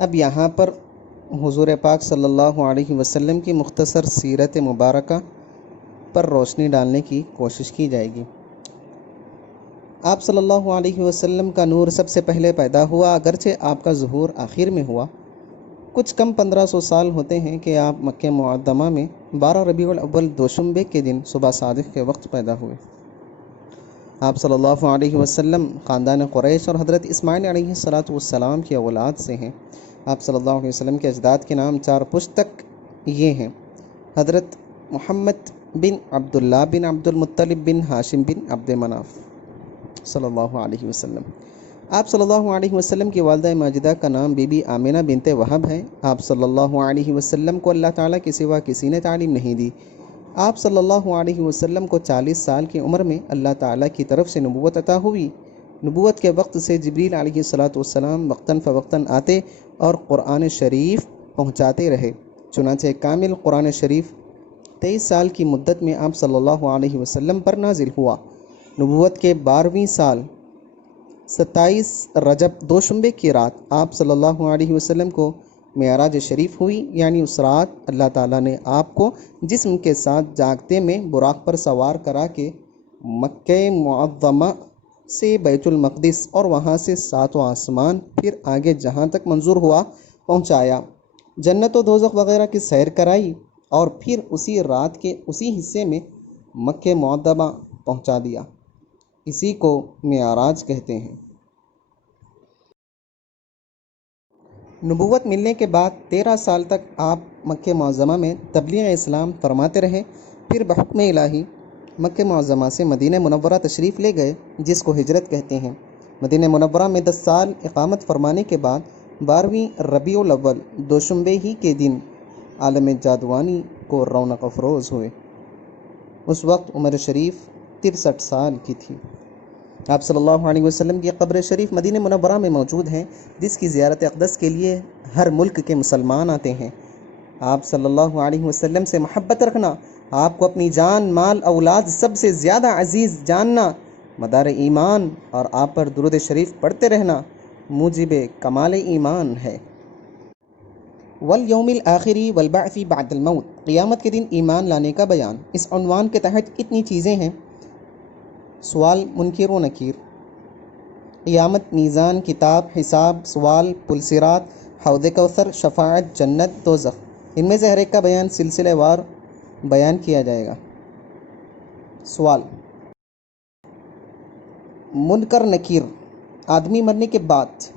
اب یہاں پر حضور پاک صلی اللہ علیہ وسلم کی مختصر سیرت مبارکہ پر روشنی ڈالنے کی کوشش کی جائے گی۔ آپ صلی اللہ علیہ وسلم کا نور سب سے پہلے پیدا ہوا، اگرچہ آپ کا ظہور آخر میں ہوا۔ کچھ کم 1500 سال ہوتے ہیں کہ آپ مکہ معظمہ میں 12 ربیع الاول دوشنبے کے دن صبح صادق کے وقت پیدا ہوئے۔ آپ صلی اللہ علیہ وسلم خاندان قریش اور حضرت اسماعیل علیہ السلام کی اولاد سے ہیں۔ آپ صلی اللہ علیہ وسلم کے اجداد کے نام 4 پشت تک یہ ہیں: حضرت محمد بن عبداللہ بن عبد المطلب بن ہاشم بن عبد مناف صلی اللہ علیہ وسلم۔ آپ صلی اللہ علیہ وسلم کی والدہ ماجدہ کا نام بی بی آمنہ بنت وہب ہے۔ آپ صلی اللہ علیہ وسلم کو اللہ تعالیٰ کے سوا کسی نے تعلیم نہیں دی۔ آپ صلی اللہ علیہ وسلم کو 40 سال کی عمر میں اللہ تعالیٰ کی طرف سے نبوت عطا ہوئی۔ نبوت کے وقت سے جبریل علیہ السلام وقتاً فوقتاً آتے اور قرآن شریف پہنچاتے رہے، چنانچہ کامل قرآن شریف 23 سال کی مدت میں آپ صلی اللہ علیہ وسلم پر نازل ہوا۔ نبوت کے 12ویں سال 27 رجب دوشنبے کی رات آپ صلی اللہ علیہ وسلم کو معراج شریف ہوئی، یعنی اس رات اللہ تعالیٰ نے آپ کو جسم کے ساتھ جاگتے میں براق پر سوار کرا کے مکہ معظمہ سے بیت المقدس اور وہاں سے 7 آسمان پھر آگے جہاں تک منظور ہوا پہنچایا، جنت و دوزخ وغیرہ کی سیر کرائی اور پھر اسی رات کے اسی حصے میں مکہ معظمہ پہنچا دیا۔ اسی کو معراج کہتے ہیں۔ نبوت ملنے کے بعد 13 سال تک آپ مکہ معظمہ میں تبلیغ اسلام فرماتے رہے، پھر بحکم الہی مکہ معظمہ سے مدینہ منورہ تشریف لے گئے، جس کو ہجرت کہتے ہیں۔ مدینہ منورہ میں 10 سال اقامت فرمانے کے بعد 12ویں ربیع الاول دوشنبے ہی کے دن عالم جادوانی کو رونق افروز ہوئے۔ اس وقت عمر شریف 63 سال کی تھی۔ آپ صلی اللہ علیہ وسلم کی قبر شریف مدینہ منورہ میں موجود ہے، جس کی زیارت اقدس کے لیے ہر ملک کے مسلمان آتے ہیں۔ آپ صلی اللہ علیہ وسلم سے محبت رکھنا، آپ کو اپنی جان، مال، اولاد سب سے زیادہ عزیز جاننا مدار ایمان، اور آپ پر درود شریف پڑھتے رہنا موجب کمال ایمان ہے۔ والیوم الآخری والبعث بعد الموت، قیامت کے دن ایمان لانے کا بیان۔ اس عنوان کے تحت اتنی چیزیں ہیں: سوال، منکر و نکیر، قیامت، میزان، کتاب، حساب، سوال، پل صراط، حوض کوثر، شفاعت، جنت، دوزخ۔ ان میں سے ہر ایک کا بیان سلسلے وار بیان کیا جائے گا۔ سوال، منکر نکیر، آدمی مرنے کے بعد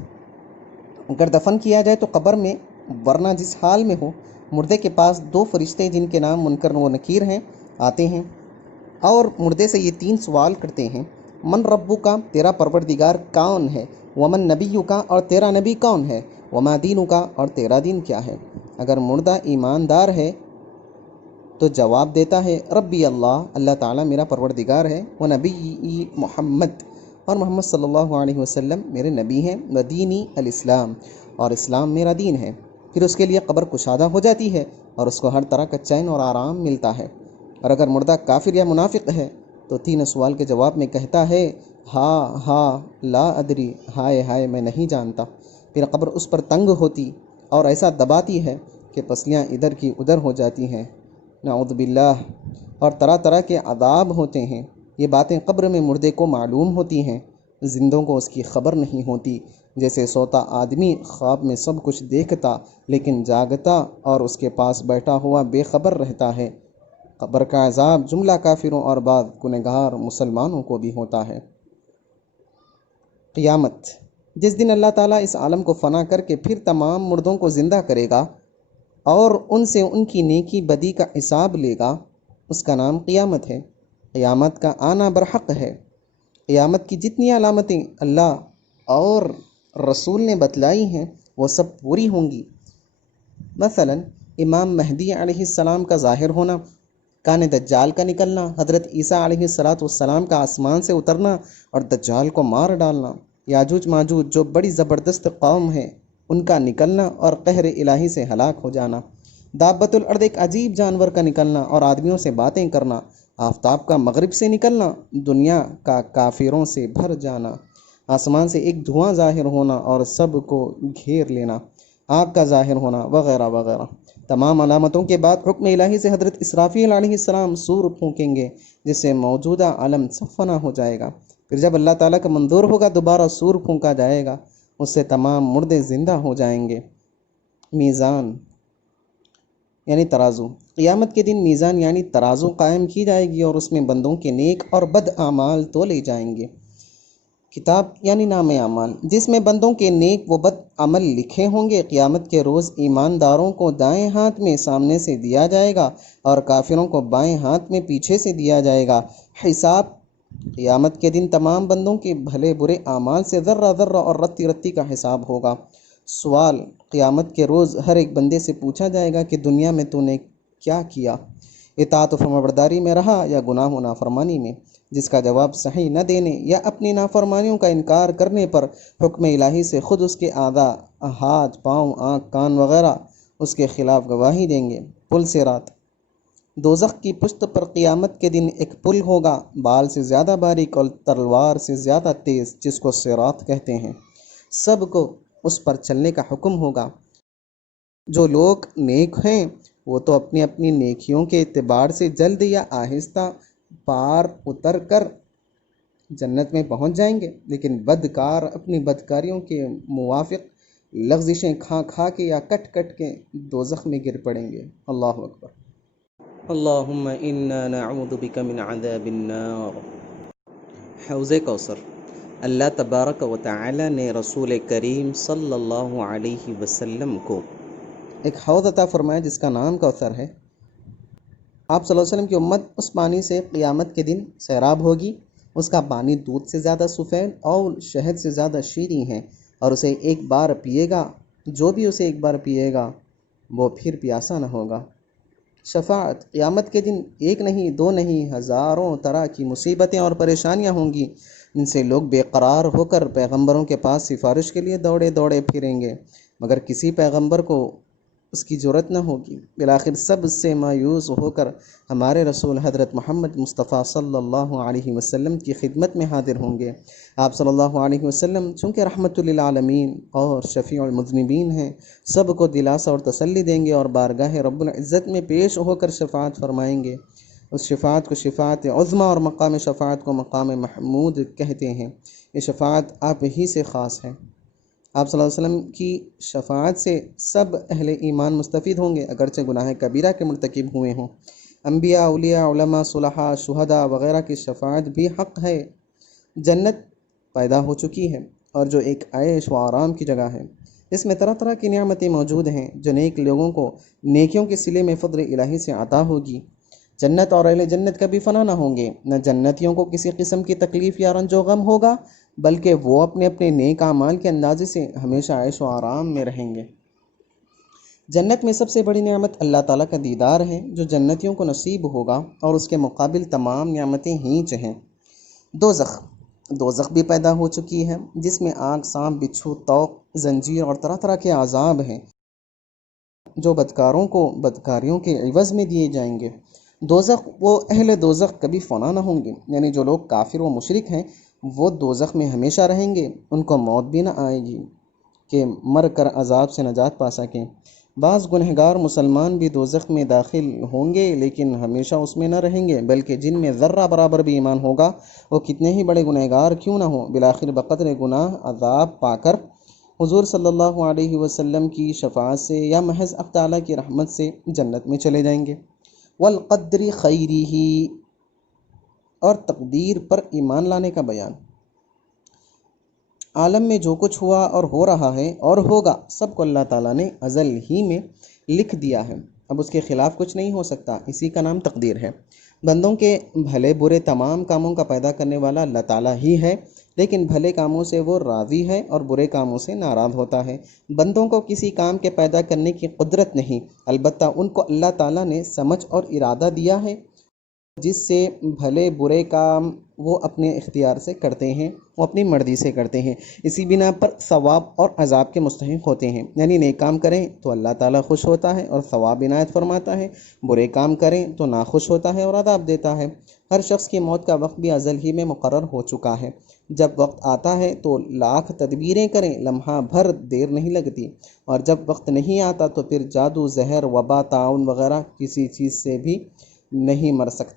اگر دفن کیا جائے تو قبر میں، ورنہ جس حال میں ہو، مردے کے پاس 2 فرشتے جن کے نام منکر و نکیر ہیں آتے ہیں اور مردے سے یہ 3 سوال کرتے ہیں: من ربک، تیرا پروردگار کون ہے؟ ومن نبیک، اور تیرا نبی کون ہے؟ وما دینک، اور تیرا دین کیا ہے؟ اگر مردہ ایماندار ہے تو جواب دیتا ہے: ربی اللہ، اللہ تعالیٰ میرا پروردگار ہے، ونبی محمد، اور محمد صلی اللہ علیہ وسلم میرے نبی ہیں، ودینی الاسلام، اور اسلام میرا دین ہے۔ پھر اس کے لیے قبر کشادہ ہو جاتی ہے اور اس کو ہر طرح کا چین اور آرام ملتا ہے۔ اور اگر مردہ کافر یا منافق ہے تو 3 سوال کے جواب میں کہتا ہے: ہاں لا ادری، ہائے ہائے میں نہیں جانتا۔ پھر قبر اس پر تنگ ہوتی اور ایسا دباتی ہے کہ پسلیاں ادھر کی ادھر ہو جاتی ہیں، نعوذ باللہ، اور طرح طرح کے عذاب ہوتے ہیں۔ یہ باتیں قبر میں مردے کو معلوم ہوتی ہیں، زندوں کو اس کی خبر نہیں ہوتی۔ جیسے سوتا آدمی خواب میں سب کچھ دیکھتا لیکن جاگتا اور اس کے پاس بیٹھا ہوا بے خبر رہتا ہے۔ قبر کا عذاب جملہ کافروں اور بعض گنہگار مسلمانوں کو بھی ہوتا ہے۔ قیامت، جس دن اللہ تعالیٰ اس عالم کو فنا کر کے پھر تمام مردوں کو زندہ کرے گا اور ان سے ان کی نیکی بدی کا حساب لے گا، اس کا نام قیامت ہے۔ قیامت کا آنا برحق ہے۔ قیامت کی جتنی علامتیں اللہ اور رسول نے بتلائی ہیں وہ سب پوری ہوں گی۔ مثلا امام مہدی علیہ السلام کا ظاہر ہونا، کان دجال کا نکلنا، حضرت عیسیٰ علیہ السلام کا آسمان سے اترنا اور دجال کو مار ڈالنا، یاجوج ماجوج جو بڑی زبردست قوم ہے ان کا نکلنا اور قہر الہی سے ہلاک ہو جانا، دابۃ الارض ایک عجیب جانور کا نکلنا اور آدمیوں سے باتیں کرنا، آفتاب کا مغرب سے نکلنا، دنیا کا کافروں سے بھر جانا، آسمان سے ایک دھواں ظاہر ہونا اور سب کو گھیر لینا، آگ کا ظاہر ہونا وغیرہ وغیرہ۔ تمام علامتوں کے بعد حکم الہی سے حضرت اسرافیل علیہ السلام سور پھونکیں گے، جس سے موجودہ عالم سب فنا ہو جائے گا۔ پھر جب اللہ تعالیٰ کا منظور ہوگا دوبارہ سور پھونکا جائے گا، اس سے تمام مردے زندہ ہو جائیں گے۔ میزان یعنی ترازو، قیامت کے دن میزان یعنی ترازو قائم کی جائے گی اور اس میں بندوں کے نیک اور بد اعمال تولے جائیں گے۔ کتاب یعنی نام اعمال، جس میں بندوں کے نیک و بد عمل لکھے ہوں گے۔ قیامت کے روز ایمانداروں کو دائیں ہاتھ میں سامنے سے دیا جائے گا اور کافروں کو بائیں ہاتھ میں پیچھے سے دیا جائے گا۔ حساب، قیامت کے دن تمام بندوں کے بھلے برے اعمال سے ذرہ ذرہ اور رتی رتی کا حساب ہوگا۔ سوال، قیامت کے روز ہر ایک بندے سے پوچھا جائے گا کہ دنیا میں تو نے کیا کیا؟ اطاعت و فرمانبرداری میں رہا یا گناہ و نافرمانی میں؟ جس کا جواب صحیح نہ دینے یا اپنی نافرمانیوں کا انکار کرنے پر حکم الہی سے خود اس کے اعضاء، ہاتھ، پاؤں، آنکھ، کان وغیرہ اس کے خلاف گواہی دیں گے۔ پل صراط، دوزخ کی پشت پر قیامت کے دن ایک پل ہوگا، بال سے زیادہ باریک اور تلوار سے زیادہ تیز، جس کو صراط کہتے ہیں۔ سب کو اس پر چلنے کا حکم ہوگا۔ جو لوگ نیک ہیں وہ تو اپنی اپنی نیکیوں کے اعتبار سے جلد یا آہستہ پار اتر کر جنت میں پہنچ جائیں گے، لیکن بدکار اپنی بدکاریوں کے موافق لغزشیں کھا کھا کے یا کٹ کٹ کے دوزخ میں گر پڑیں گے۔ اللہ اکبر۔ اللہم انا نعوذ بک من عذاب النار۔ حوض کوثر، اللہ تبارک و تعالی نے رسول کریم صلی اللہ علیہ وسلم کو ایک حوض عطا فرمایا جس کا نام کوثر ہے۔ آپ صلی اللہ علیہ وسلم کی امت اس پانی سے قیامت کے دن سیراب ہوگی۔ اس کا پانی دودھ سے زیادہ سفید اور شہد سے زیادہ شیریں ہے، اور اسے ایک بار پیے گا، جو بھی اسے ایک بار پیے گا وہ پھر پیاسا نہ ہوگا۔ شفاعت، قیامت کے دن ایک نہیں، دو نہیں، ہزاروں طرح کی مصیبتیں اور پریشانیاں ہوں گی، ان سے لوگ بے قرار ہو کر پیغمبروں کے پاس سفارش کے لیے دوڑے دوڑے پھریں گے، مگر کسی پیغمبر کو اس کی جرأت نہ ہوگی۔ بالآخر سب سے مایوس ہو کر ہمارے رسول حضرت محمد مصطفیٰ صلی اللہ علیہ وسلم کی خدمت میں حاضر ہوں گے۔ آپ صلی اللہ علیہ وسلم چونکہ رحمت للعالمین اور شفیع المذنبین ہیں، سب کو دلاسا اور تسلی دیں گے اور بارگاہ رب العزت میں پیش ہو کر شفاعت فرمائیں گے۔ اس شفاعت کو شفاعت عظمیٰ اور مقام شفاعت کو مقام محمود کہتے ہیں۔ یہ شفاعت آپ ہی سے خاص ہے۔ آپ صلی اللہ علیہ وسلم کی شفاعت سے سب اہل ایمان مستفید ہوں گے، اگرچہ گناہ کبیرہ کے مرتکب ہوئے ہوں۔ انبیاء، اولیاء، علماء، صلحاء، شہداء وغیرہ کی شفاعت بھی حق ہے۔ جنت پیدا ہو چکی ہے اور جو ایک عیش و آرام کی جگہ ہے، اس میں طرح طرح کی نعمتیں موجود ہیں جو نیک لوگوں کو نیکیوں کے صلے میں فضل الہی سے عطا ہوگی۔ جنت اور اہل جنت کبھی فنا نہ ہوں گے۔ نہ جنتیوں کو کسی قسم کی تکلیف یا رنج و غم ہوگا، بلکہ وہ اپنے اپنے نیک اعمال کے اندازے سے ہمیشہ عیش و آرام میں رہیں گے۔ جنت میں سب سے بڑی نعمت اللہ تعالیٰ کا دیدار ہے، جو جنتیوں کو نصیب ہوگا، اور اس کے مقابل تمام نعمتیں ہینچ ہیں۔ دوزخ بھی پیدا ہو چکی ہے، جس میں آگ، سانپ، بچھو، طوق، زنجیر اور طرح طرح کے عذاب ہیں جو بدکاروں کو بدکاریوں کے عوض میں دیے جائیں گے۔ دوزخ، وہ اہل دوزخ کبھی فنا نہ ہوں گے، یعنی جو لوگ کافر و مشرک ہیں وہ دوزخ میں ہمیشہ رہیں گے، ان کو موت بھی نہ آئے گی کہ مر کر عذاب سے نجات پا سکیں۔ بعض گنہگار مسلمان بھی دوزخ میں داخل ہوں گے، لیکن ہمیشہ اس میں نہ رہیں گے، بلکہ جن میں ذرہ برابر بھی ایمان ہوگا وہ کتنے ہی بڑے گنہگار کیوں نہ ہوں، بالآخر بقدر گناہ عذاب پا کر حضور صلی اللہ علیہ وسلم کی شفاعت سے یا محض اللہ تعالیٰ کی رحمت سے جنت میں چلے جائیں گے۔ والقدر خیرہ، اور تقدیر پر ایمان لانے کا بیان۔ عالم میں جو کچھ ہوا اور ہو رہا ہے اور ہوگا، سب کو اللہ تعالیٰ نے ازل ہی میں لکھ دیا ہے، اب اس کے خلاف کچھ نہیں ہو سکتا، اسی کا نام تقدیر ہے۔ بندوں کے بھلے برے تمام کاموں کا پیدا کرنے والا اللہ تعالیٰ ہی ہے، لیکن بھلے کاموں سے وہ راضی ہے اور برے کاموں سے ناراض ہوتا ہے۔ بندوں کو کسی کام کے پیدا کرنے کی قدرت نہیں، البتہ ان کو اللہ تعالیٰ نے سمجھ اور ارادہ دیا ہے جس سے بھلے برے کام وہ اپنے اختیار سے کرتے ہیں، وہ اپنی مرضی سے کرتے ہیں، اسی بنا پر ثواب اور عذاب کے مستحق ہوتے ہیں۔ یعنی نیک کام کریں تو اللہ تعالیٰ خوش ہوتا ہے اور ثواب عنایت فرماتا ہے، برے کام کریں تو ناخوش ہوتا ہے اور عذاب دیتا ہے۔ ہر شخص کی موت کا وقت بھی ازل ہی میں مقرر ہو چکا ہے۔ جب وقت آتا ہے تو لاکھ تدبیریں کریں، لمحہ بھر دیر نہیں لگتی، اور جب وقت نہیں آتا تو پھر جادو، زہر، وبا، طاعون وغیرہ کسی چیز سے بھی نہیں مر سکتا۔